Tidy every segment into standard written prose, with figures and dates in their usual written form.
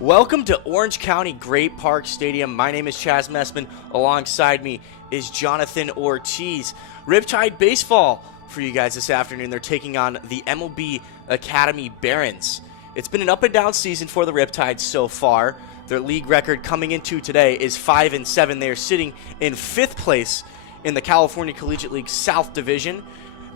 Welcome to Orange County Great Park Stadium. My name is Chaz Messman. Alongside me is Jonathan Ortiz. Riptide baseball for you guys this afternoon. They're taking on the MLB Academy Barons. It's been an up and down season for the Riptide so far. Their league record coming into today is 5-7. They are sitting in 5th place in the California Collegiate League South Division.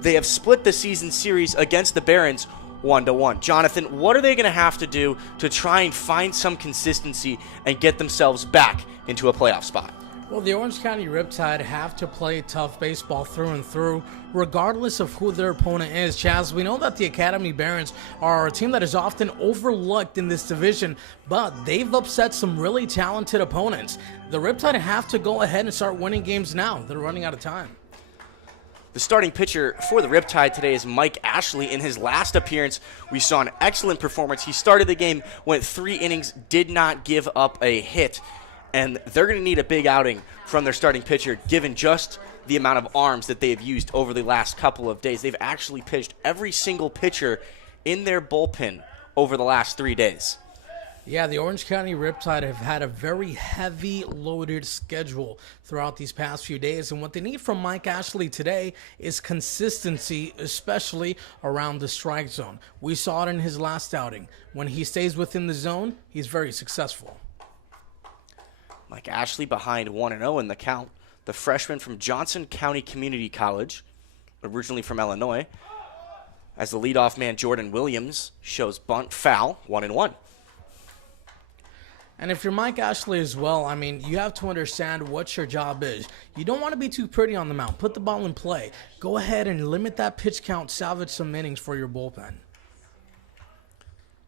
They have split the season series against the Barons 1-1. Jonathan, what are they going to have to do to try and find some consistency and get themselves back into a playoff spot? Well, the Orange County Riptide have to play tough baseball through and through, regardless of who their opponent is. Chaz, we know that the Academy Barons are a team that is often overlooked in this division, but they've upset some really talented opponents. The Riptide have to go ahead and start winning games now. They're running out of time. The starting pitcher for the Riptide today is Mike Ashley. In his last appearance, we saw an excellent performance. He started the game, went 3 innings, did not give up a hit. And they're going to need a big outing from their starting pitcher, given just the amount of arms that they have used over the last couple of days. They've actually pitched every single pitcher in their bullpen over the last 3 days. Yeah, the Orange County Riptide have had a very heavy loaded schedule throughout these past few days, and what they need from Mike Ashley today is consistency, especially around the strike zone. We saw it in his last outing. When he stays within the zone, he's very successful. Mike Ashley behind 1-0 in the count. The freshman from Johnson County Community College, originally from Illinois, as the leadoff man Jordan Williams shows bunt foul, 1-1. And if you're Mike Ashley as well, I mean, you have to understand what your job is. You don't want to be too pretty on the mound. Put the ball in play. Go ahead and limit that pitch count, salvage some innings for your bullpen.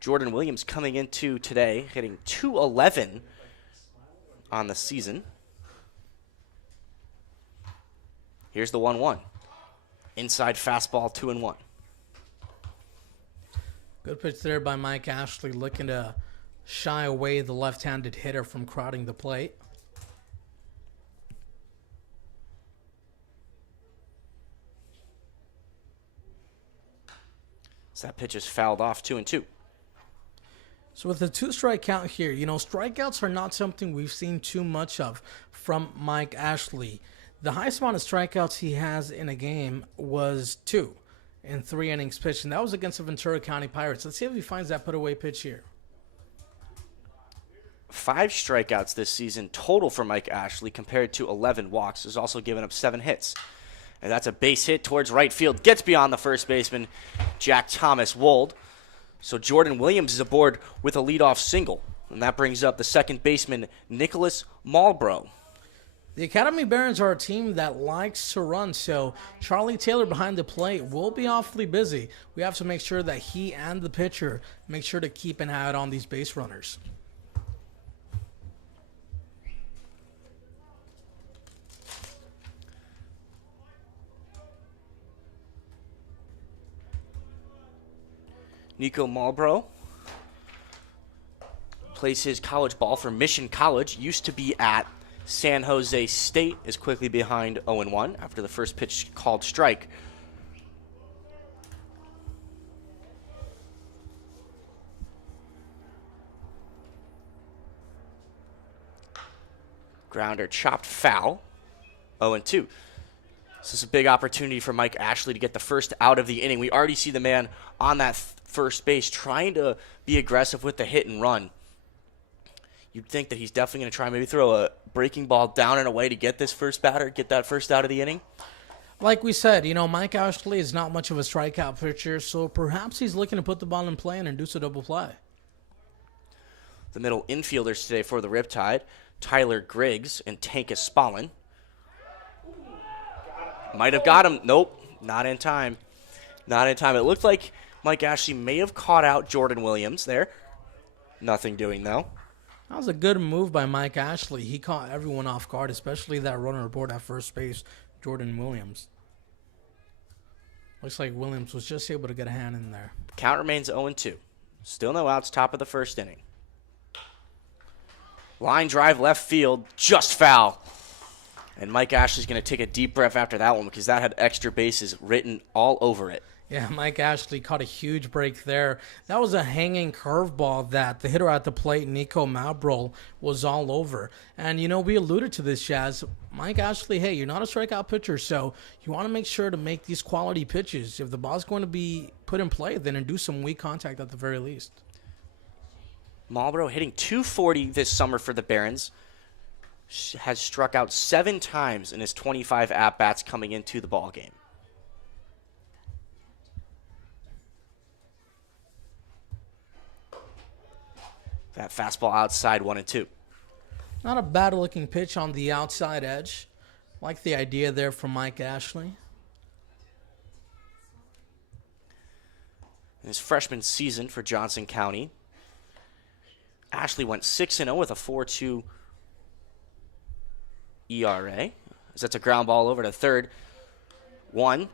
Jordan Williams coming into today, hitting .211 on the season. Here's the 1-1. Inside fastball, 2-1. Good pitch there by Mike Ashley, looking to shy away the left-handed hitter from crowding the plate. So that pitch is fouled off, 2-2. So with a 2-strike count here, strikeouts are not something we've seen too much of from Mike Ashley. The highest amount of strikeouts he has in a game was 2 in 3 innings pitched, and that was against the Ventura County Pirates. Let's see if he finds that put-away pitch here. 5 strikeouts this season total for Mike Ashley compared to 11 walks. He's also given up 7 hits. And that's a base hit towards right field. Gets beyond the first baseman, Jack Thomas Wold. So Jordan Williams is aboard with a leadoff single. And that brings up the second baseman, Nicholas Malbrough. The Academy Barons are a team that likes to run, so Charlie Taylor behind the plate will be awfully busy. We have to make sure that he and the pitcher make sure to keep an eye out on these base runners. Nico Malbrough plays his college ball for Mission College. Used to be at San Jose State. Is quickly behind 0-1 after the first pitch called strike. Grounder chopped foul, 0-2. This is a big opportunity for Mike Ashley to get the first out of the inning. We already see the man on that first base trying to be aggressive with the hit and run. You'd think that he's definitely going to try and maybe throw a breaking ball down and away to get this first batter, get that first out of the inning. Like we said, Mike Ashley is not much of a strikeout pitcher, so perhaps he's looking to put the ball in play and induce a double play. The middle infielders today for the Riptide, Tyler Griggs and Tanka Spallin. Might have got him. Nope, not in time. Not in time. It looked like Mike Ashley may have caught out Jordan Williams there. Nothing doing, though. That was a good move by Mike Ashley. He caught everyone off guard, especially that runner aboard at first base, Jordan Williams. Looks like Williams was just able to get a hand in there. Count remains 0-2. Still no outs, top of the first inning. Line drive left field, just foul. And Mike Ashley's going to take a deep breath after that one because that had extra bases written all over it. Yeah, Mike Ashley caught a huge break there. That was a hanging curveball that the hitter at the plate, Nico Malbrol, was all over. And, we alluded to this, Chaz. Mike Ashley, hey, you're not a strikeout pitcher, so you want to make sure to make these quality pitches. If the ball's going to be put in play, then induce some weak contact at the very least. Marlboro hitting 240 this summer for the Barons. Has struck out 7 times in his 25 at-bats coming into the ball game. That fastball outside 1-2. Not a bad looking pitch on the outside edge. Like the idea there from Mike Ashley. In his freshman season for Johnson County, Ashley went 6-0 with a 4.2 ERA. As that's a ground ball over to third. 1,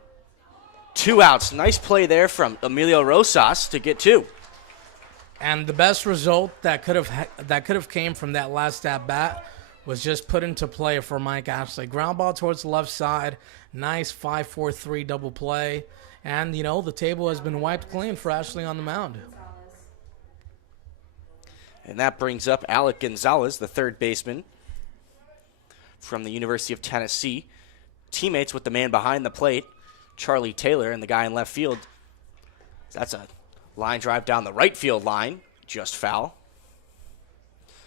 2 outs. Nice play there from Emilio Rosas to get 2. And the best result that could have came from that last at bat was just put into play for Mike Ashley. Ground ball towards the left side. Nice 5-4-3 double play. And, the table has been wiped clean for Ashley on the mound. And that brings up Alec Gonzalez, the third baseman from the University of Tennessee. Teammates with the man behind the plate, Charlie Taylor, and the guy in left field. That's a line drive down the right field line, just foul.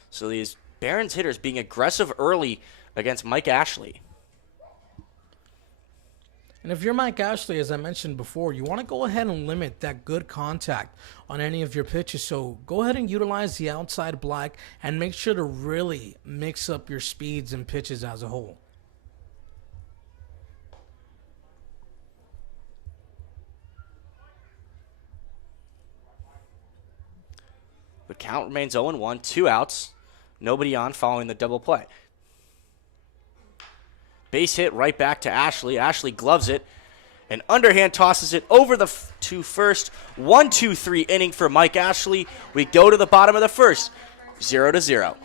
So these Barons hitters being aggressive early against Mike Ashley. And if you're Mike Ashley, as I mentioned before, you want to go ahead and limit that good contact on any of your pitches. So go ahead and utilize the outside black and make sure to really mix up your speeds and pitches as a whole. The count remains 0-1, 2 outs, nobody on following the double play. Base hit right back to Ashley. Ashley gloves it and underhand tosses it over to first. 1-2-3 inning for Mike Ashley. We go to the bottom of the first, 0-0.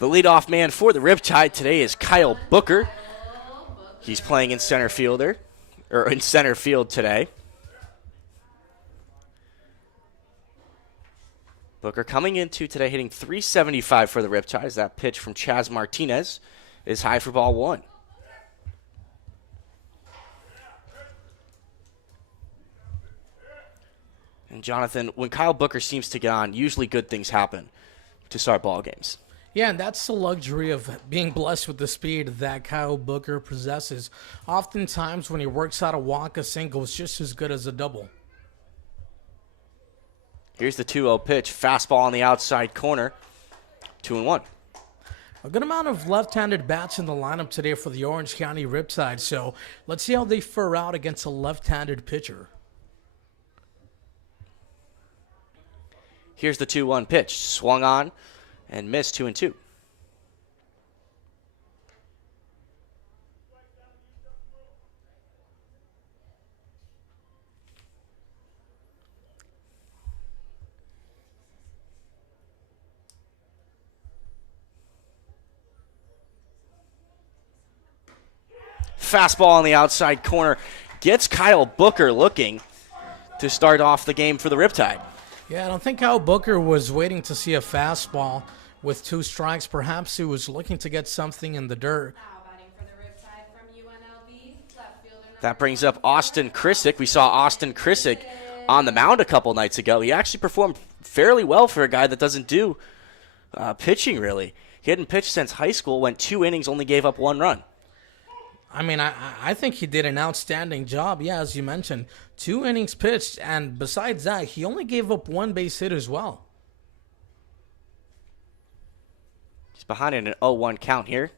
The leadoff man for the Riptide today is Kyle Booker. He's playing in center field today. Booker coming into today hitting .375 for the Riptide. That pitch from Chaz Martinez is high for ball one. And Jonathan, when Kyle Booker seems to get on, usually good things happen to start ball games. Yeah, and that's the luxury of being blessed with the speed that Kyle Booker possesses. Oftentimes when he works out a walk, a single is just as good as a double. Here's the 2-0 pitch. Fastball on the outside corner. 2-1. A good amount of left-handed bats in the lineup today for the Orange County Riptide, so let's see how they fare out against a left-handed pitcher. Here's the 2-1 pitch. Swung on and missed. 2-2. Fastball on the outside corner gets Kyle Booker looking to start off the game for the Riptide. Yeah, I don't think Kyle Booker was waiting to see a fastball with 2 strikes. Perhaps he was looking to get something in the dirt. That brings up Austin Krisick. We saw Austin Krisick on the mound a couple nights ago. He actually performed fairly well for a guy that doesn't do pitching, really. He hadn't pitched since high school, went 2 innings, only gave up 1 run. I mean, I think he did an outstanding job. Yeah, as you mentioned, 2 innings pitched, and besides that, he only gave up 1 base hit as well. He's behind in an 0-1 count here.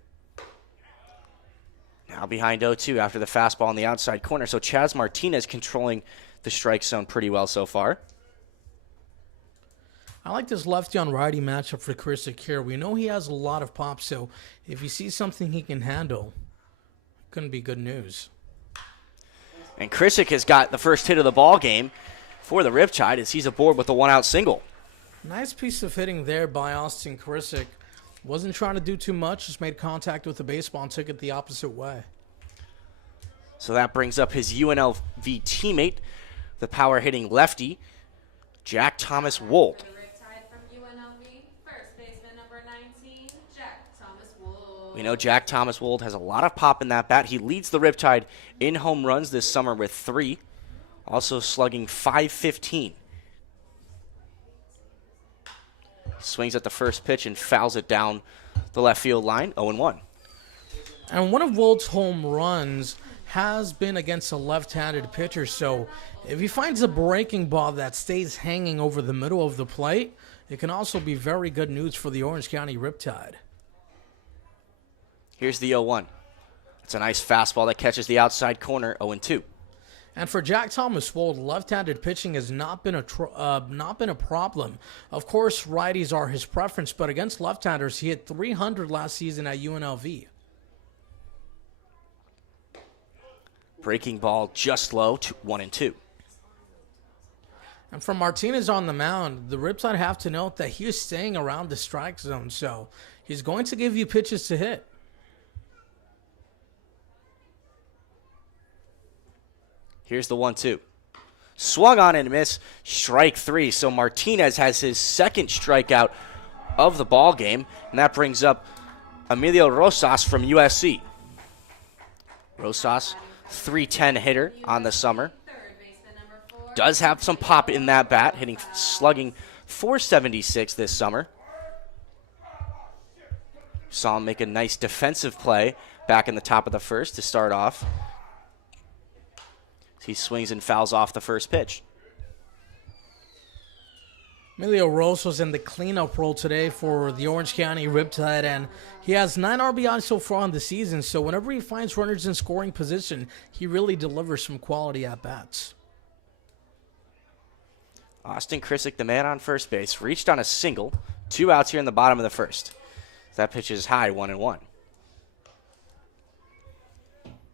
Now behind 0-2 after the fastball on the outside corner. So Chaz Martinez controlling the strike zone pretty well so far. I like this lefty on righty matchup for Krisick here. We know he has a lot of pop, so if he sees something he can handle, couldn't be good news. And Krisick has got the first hit of the ball game for the Riptide as he's aboard with a 1-out single. Nice piece of hitting there by Austin Krisick. Wasn't trying to do too much, just made contact with the baseball and took it the opposite way. So that brings up his UNLV teammate, the power hitting lefty, Jack Thomas Wold. We know Jack Thomas Wold has a lot of pop in that bat. He leads the Riptide in home runs this summer with 3, also slugging .515. Swings at the first pitch and fouls it down the left field line, 0-1. And one of Wold's home runs has been against a left-handed pitcher, so if he finds a breaking ball that stays hanging over the middle of the plate, it can also be very good news for the Orange County Riptide. Here's the 0-1. It's a nice fastball that catches the outside corner, 0-2. And for Jack Thomas Wold, left-handed pitching has not been a problem. Of course, righties are his preference, but against left-handers, he hit .300 last season at UNLV. Breaking ball just low, 1-2. And from Martinez on the mound, the Riptide have to note that he is staying around the strike zone, so he's going to give you pitches to hit. Here's the 1-2. Swung on and missed, strike 3. So Martinez has his second strikeout of the ball game, and that brings up Emilio Rosas from USC. Rosas, .310 hitter on the summer. Does have some pop in that bat, slugging .476 this summer. Saw him make a nice defensive play back in the top of the first to start off. He swings and fouls off the first pitch. Emilio Rose was in the cleanup role today for the Orange County Riptide, and he has 9 RBIs so far on the season, so whenever he finds runners in scoring position, he really delivers some quality at-bats. Austin Krisick, the man on first base, reached on a single. 2 outs here in the bottom of the first. That pitch is high, 1-1.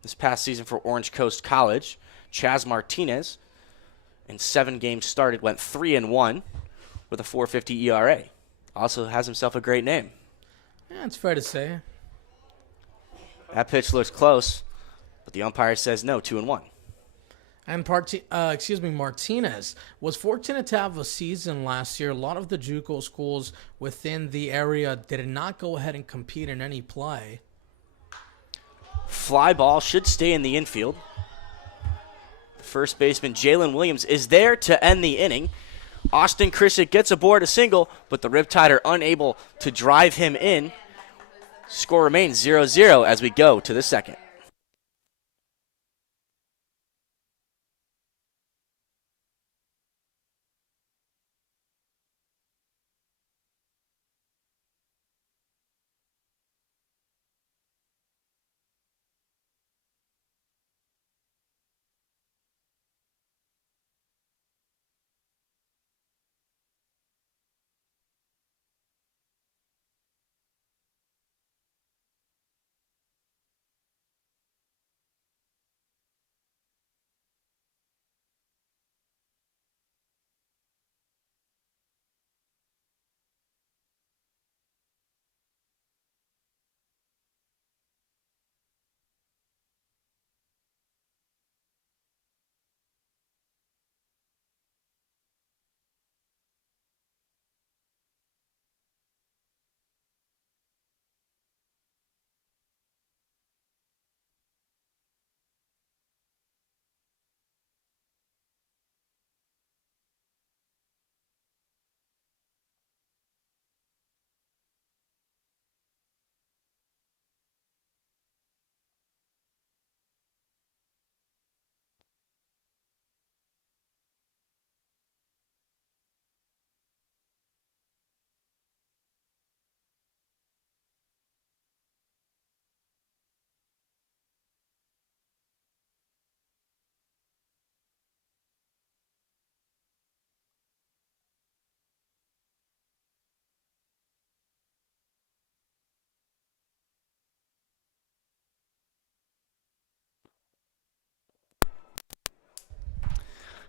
This past season for Orange Coast College, Chaz Martinez, in 7 games started, went 3-1 with a .450 ERA. Also has himself a great name. Yeah, it's fair to say. That pitch looks close, but the umpire says no, 2-1. And Martinez was fortunate to have a season last year. A lot of the JUCO schools within the area did not go ahead and compete in any play. Fly ball should stay in the infield. First baseman Jalen Williams is there to end the inning. Austin Krissick gets aboard a single, but the Riptide are unable to drive him in. Score remains 0-0 as we go to the second.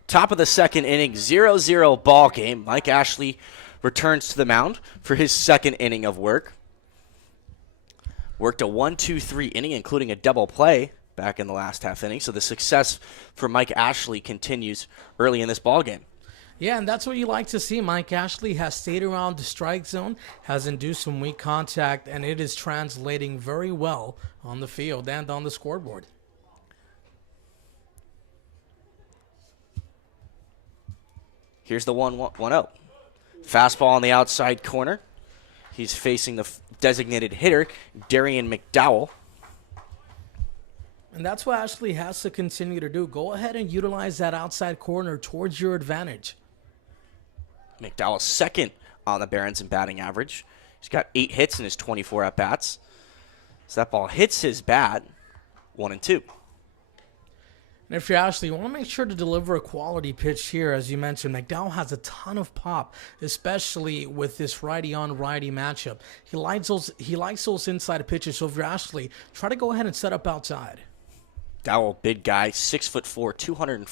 Top of the second inning, 0-0 ball game. Mike Ashley returns to the mound for his second inning of work. Worked a 1-2-3 inning, including a double play back in the last half inning. So the success for Mike Ashley continues early in this ball game. Yeah, and that's what you like to see. Mike Ashley has stayed around the strike zone, has induced some weak contact, and it is translating very well on the field and on the scoreboard. Here's the 1-0. Fastball on the outside corner. He's facing the designated hitter, Darian McDowell. And that's what Ashley has to continue to do. Go ahead and utilize that outside corner towards your advantage. McDowell second on the Barons in batting average. He's got 8 hits in his 24 at-bats. So that ball hits his bat, 1-2. And if you're Ashley, you want to make sure to deliver a quality pitch here. As you mentioned, McDowell has a ton of pop, especially with this righty-on-righty matchup. He likes those inside pitches. So if you're Ashley, try to go ahead and set up outside. Dowell, big guy, 6'4", 240